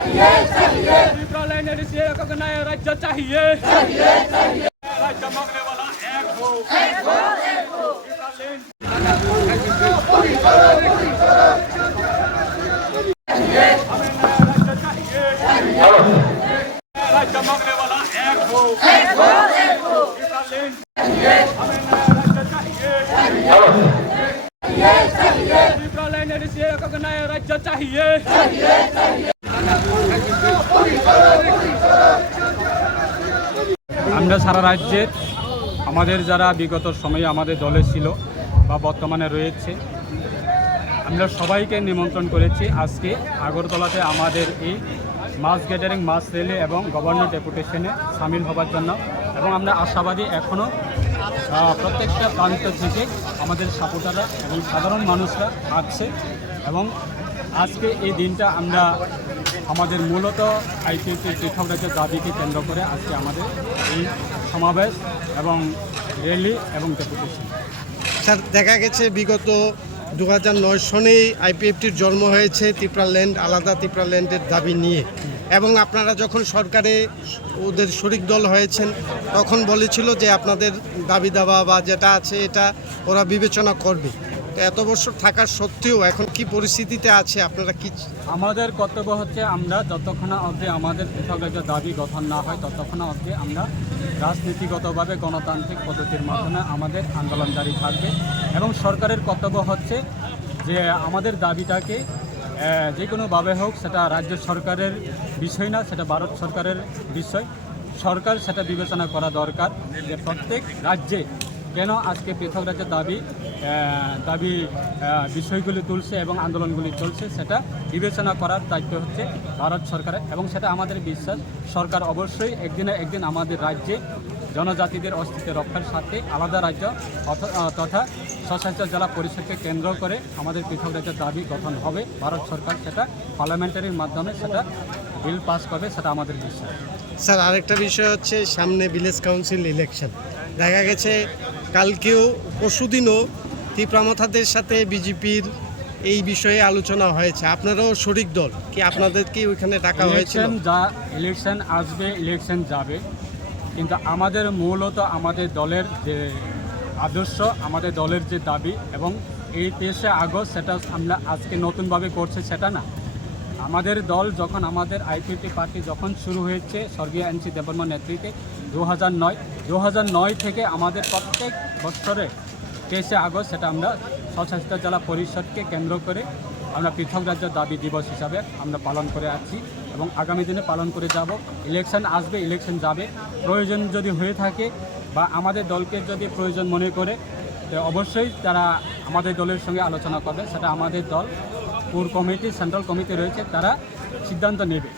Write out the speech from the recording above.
तीसरा लाइन से एक नया राज्य चाहिए राज्य मांगने वाला एक हो हमें नया राज्य चाहिए राज्य मांगने वाला एक हो हमें नया राज्य चाहिए तीसरा लाइन से एक नया राज्य चाहिए আমরা সারা রাজ্যের আমাদের যারা বিগত সময়ে আমাদের দলে ছিল বা বর্তমানে রয়েছে আমরা সবাইকে নিমন্ত্রণ করেছি আজকে আগরতলাতে আমাদের এই মাস গ্যাদারিং মাস র্যালি এবং গভর্নর ডেপুটেশনে সামিল হবার জন্য এবং আমরা আশাবাদী এখনও প্রত্যেকটা প্রান্ত থেকে আমাদের সাপোর্টাররা এবং সাধারণ মানুষরা আসছে এবং আজকে এই দিনটা আমরা আমাদের মূলত আইপিএফটির পৃথক রাজ্যের দাবিকে কেন্দ্র করে আজকে আমাদের এই সমাবেশ এবং র্যালি এবং ডেপুটেশন। স্যার, দেখা গেছে বিগত 2009 সনেই আইপিএফটির জন্ম হয়েছে ত্রিপুরাল্যান্ড, আলাদা ত্রিপুরাল্যান্ডের দাবি নিয়ে, এবং আপনারা যখন সরকারে ওদের শরিক দল হয়েছেন তখন বলেছিল যে আপনাদের দাবি দাবা বা যেটা আছে এটা ওরা বিবেচনা করবে। তো এত বছর থাকার সত্ত্বেও এখন কি পরিস্থিতিতে আছে আপনারা কি? আমাদের কর্তব্য হচ্ছে আমরা যতক্ষণ অবধি আমাদের পৃথক রাজ্যের দাবি গঠন না হয় ততক্ষণ অবধি আমরা রাজনীতিগতভাবে গণতান্ত্রিক পদ্ধতির মাধ্যমে আমাদের আন্দোলন জারি থাকবে এবং সরকারের কর্তব্য হচ্ছে যে আমাদের দাবিটাকে যে কোনোভাবে হোক, সেটা রাজ্য সরকারের বিষয় না, সেটা ভারত সরকারের বিষয়। সরকার সেটা বিবেচনা করা দরকার যে প্রত্যেক রাজ্যে কেন আজকে পৃথক রাজ্যের দাবি বিষয়গুলি তুলছে এবং আন্দোলনগুলি চলছে, সেটা বিবেচনা করার দায়িত্ব হচ্ছে ভারত সরকারের এবং সেটা আমাদের বিশ্বাস সরকার অবশ্যই একদিনে একদিন আমাদের রাজ্যে জনজাতিদের অস্তিত্ব রক্ষার সাথে আলাদা রাজ্য তথা স্বশাসিত জেলা পরিষদকে কেন্দ্র করে আমাদের পৃথক রাজ্যের দাবি গঠন হবে। ভারত সরকার সেটা পার্লামেন্টারির মাধ্যমে সেটা বিল পাস করবে, সেটা আমাদের বিশ্বাস। স্যার, আরেকটা বিষয় হচ্ছে সামনে ভিলেজ কাউন্সিল ইলেকশন। দেখা গেছে কালকেও পরশুদিনও ত্রিপ্রামথাদের সাথে বিজেপির এই বিষয়ে আলোচনা হয়েছে, আপনারাও শরিক দল, কি আপনাদের কি ওইখানে ডাকা হয়েছিল? ইলেকশন আসবে, ইলেকশন যাবে, কিন্তু আমাদের মূলত আমাদের দলের যে আদর্শ, আমাদের দলের যে দাবি এবং এই 23শে আগস্ট সেটা আমরা আজকে নতুনভাবে করছে সেটা না। আমাদের দল যখন আমাদের আইপিএফটি পার্টি যখন শুরু হয়েছে স্বর্গীয় এনসি দেববর্মার নেতৃত্বে 2009 থেকে আমাদের প্রত্যেক বছরে 23শে আগস্ট সেটা আমরা স্বশাসিত জেলা পরিষদকে কেন্দ্র করে আমরা পৃথক রাজ্য দাবি দিবস হিসাবে আমরা পালন করে আছি এবং আগামী দিনে পালন করে যাব। ইলেকশন আসবে, ইলেকশন যাবে, প্রয়োজন যদি হয়ে থাকে বা আমাদের দলকে যদি প্রয়োজন মনে করে অবশ্যই তারা আমাদের দলের সঙ্গে আলোচনা করবে, সেটা আমাদের দল কোর কমিটি, সেন্ট্রাল কমিটি রয়েছে, তারা সিদ্ধান্ত নেবে।